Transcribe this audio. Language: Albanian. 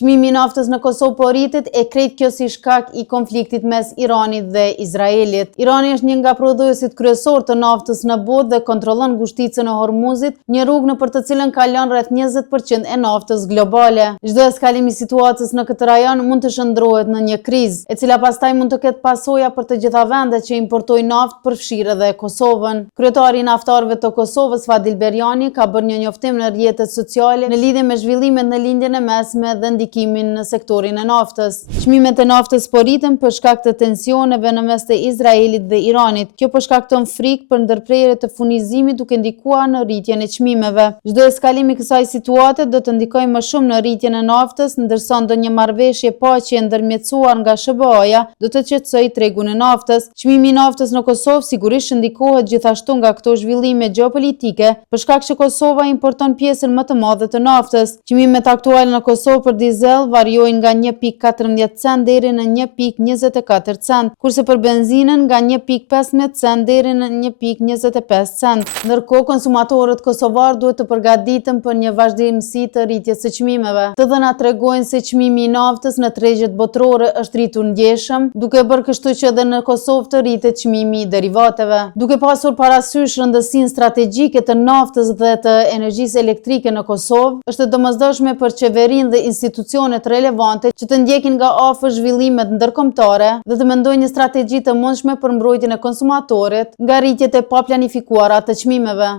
Çmimi i naftës në Kosovë po rritet e krejt kjo si shkak i konfliktit mes Iranit dhe Izraelit. Irani është një nga prodhuesit kryesor të naftës në botë dhe kontrollon ngushticën e Hormuzit, një rrugë nëpër të cilën kalon rreth 20% e naftës globale. Çdo eskalim i situatës në këtë rajon mund të shndrohet në një krizë, e cila pastaj mund të ketë pasoja për të gjitha vendet që importojnë naftë, përfshirë edhe Kosovën. Kryetari i naftarëve të Kosovës, Fadil Berjani, ka bërë një njoftim në rrjetet sociale në lidhje me zhvillimet në lindjen e mesme dhe ndikimin në sektorin e naftës. Çmimet e naftës po rriten për shkak të tensioneve në mes të Izraelit dhe Iranit. Kjo po shkakton frikë për ndërprerje të furnizimit, duke ndikuar në rritjen e çmimeve. Çdo eskalim i kësaj situate do të ndikojë më shumë në rritjen e naftës, ndërsa ndonjë marrëveshje paqe ndërmjetësuar nga SBA-ja do të qetësojë tregun e naftës. Çmimi i naftës në Kosovë sigurisht ndikohet gjithashtu nga këto zhvillime gjeopolitike, për shkak që Kosova importon pjesën më të madhe të naftës. Çmimet aktuale në Kosovë për dizel variojnë nga 1.14 cent deri në 1.24 cent, kurse për benzinën nga 1.15 cent deri në 1.25 cent. Ndërkohë, konsumatorët kosovar duhet të përgatiten për një vazhdimsi të rritjes së çmimeve. Të dhënat tregojnë se çmimi i naftës në tregjet botërore është rritur ndjeshëm, duke bërë kështu që edhe në Kosovë të rritet çmimi i derivateve. Duke pasur parasysh rëndësinë strategjike të naftës dhe të energjisë elektrike në Kosovë, është e domosdoshme për qeverinë dhe institucionet relevante që të ndjekin nga afër zhvillimet ndërkombëtare dhe të mendojnë një strategji të mundshme për mbrojtjen e konsumatorit nga rritjet e paplanifikuara të çmimeve.